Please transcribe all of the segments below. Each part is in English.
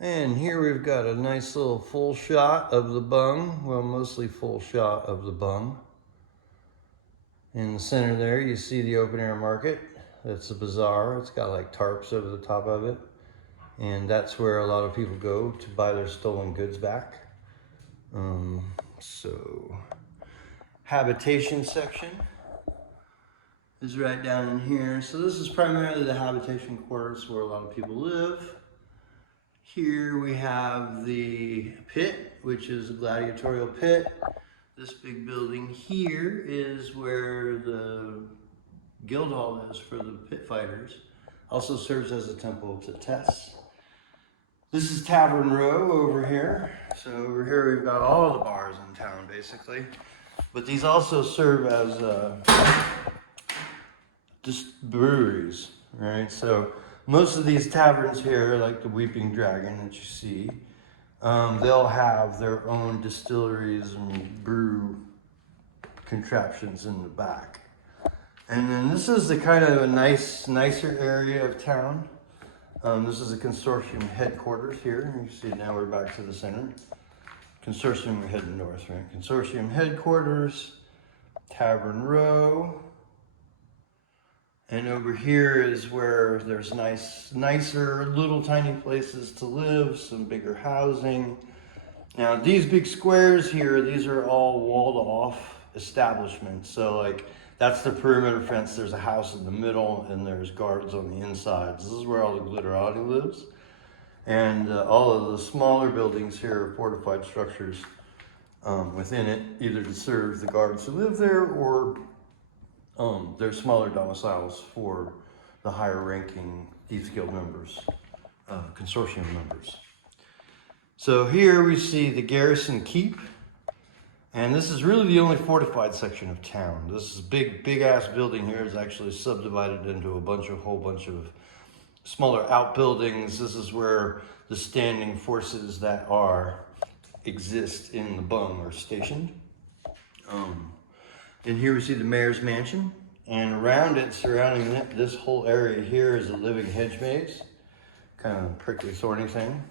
And here we've got a nice little full shot of the Bung, well, mostly full shot of the Bung. In the center there, you see the open air market. That's a bazaar. It's got like tarps over the top of it. And that's where a lot of people go to buy their stolen goods back. So, habitation section is right down in here. So this is primarily the habitation quarters where a lot of people live. Here we have the pit, which is a gladiatorial pit. This big building here is where the guild hall is for the pit fighters. Also serves as a temple to Tess. This is Tavern Row over here. So over here we've got all the bars in town basically. But these also serve as just breweries, right? So most of these taverns here, like the Weeping Dragon that you see, they'll have their own distilleries and brew contraptions in the back. And then this is the kind of a nicer area of town. This is a consortium headquarters here. You see now we're back to the center. Consortium, we're heading north, right? Consortium headquarters, Tavern Row. And over here is where there's nicer little tiny places to live, some bigger housing. Now these big squares here, these are all walled off establishments. So like that's the perimeter fence. There's a house in the middle and there's guards on the inside. This is where all the glitterati lives. And all of the smaller buildings here are fortified structures within it, either to serve the guards who live there or they're smaller domiciles for the higher ranking Thieves Guild members, consortium members. So here we see the Garrison Keep, and this is really the only fortified section of town. This is big ass building here is actually subdivided into a whole bunch of smaller outbuildings. This is where the standing forces that exist in the Bung are stationed. And here we see the mayor's mansion, and around it, surrounding it, this whole area here is a living hedge maze, kind of prickly, thorny thing.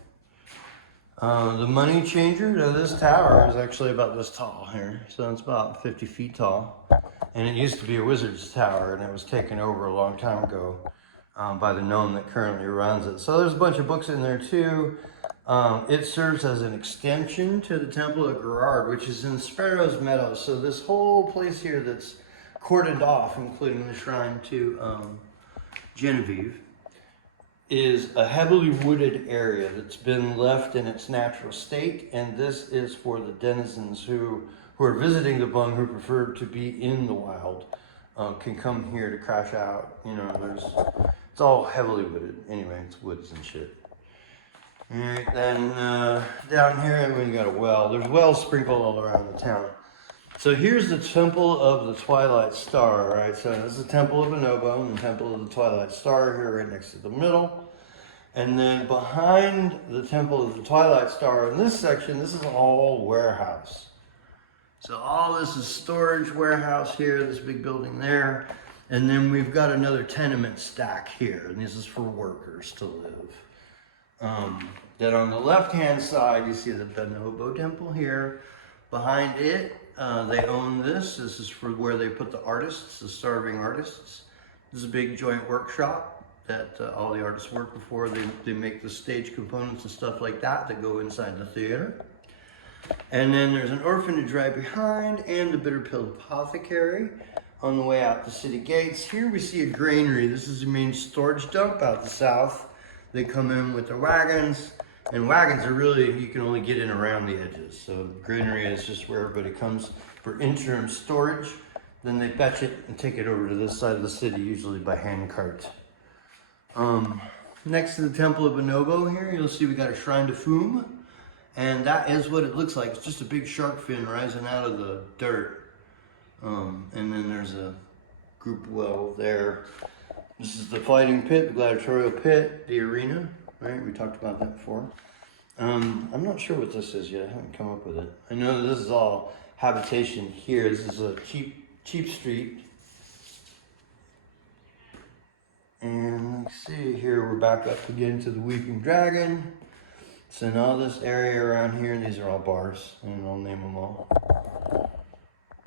The money changer, now this tower is actually about this tall here, so it's about 50 feet tall. And it used to be a wizard's tower, and it was taken over a long time ago by the gnome that currently runs it. So there's a bunch of books in there too. It serves as an extension to the Temple of Gerard, which is in Sparrow's Meadow. So this whole place here that's cordoned off, including the shrine to Genevieve, is a heavily wooded area that's been left in its natural state. And this is for the denizens who are visiting the Bung, who prefer to be in the wild, can come here to crash out. You know, it's all heavily wooded. Anyway, it's woods and shit. All right, then down here we got a well. There's wells sprinkled all around the town. So here's the Temple of the Twilight Star, right? So this is the Temple of Bonobo and the Temple of the Twilight Star here right next to the middle. And then behind the Temple of the Twilight Star in this section, this is all warehouse. So all this is storage warehouse here, this big building there. And then we've got another tenement stack here, and this is for workers to live. Then on the left-hand side, you see the Bonobo Temple here. Behind it, they own this. This is for where they put the artists, the starving artists. This is a big joint workshop that all the artists work before they make the stage components and stuff like that go inside the theater. And then there's an orphanage right behind and the Bitter Pill Apothecary on the way out the city gates. Here we see a granary. This is the main storage dump out the south. They come in with the wagons, and wagons are really, you can only get in around the edges. So the granary is just where everybody comes for interim storage. Then they fetch it and take it over to this side of the city, usually by hand cart. Next to the Temple of Bonobo here, you'll see we got a shrine to Foom. And that is what it looks like. It's just a big shark fin rising out of the dirt. And then there's a group well there. This is the fighting pit, the gladiatorial pit, the arena, right? We talked about that before. I'm not sure what this is yet. I haven't come up with it. I know that this is all habitation here. This is a cheap street. And let's see here, we're back up again to the Weeping Dragon. So now this area around here, these are all bars, and I'll name them all.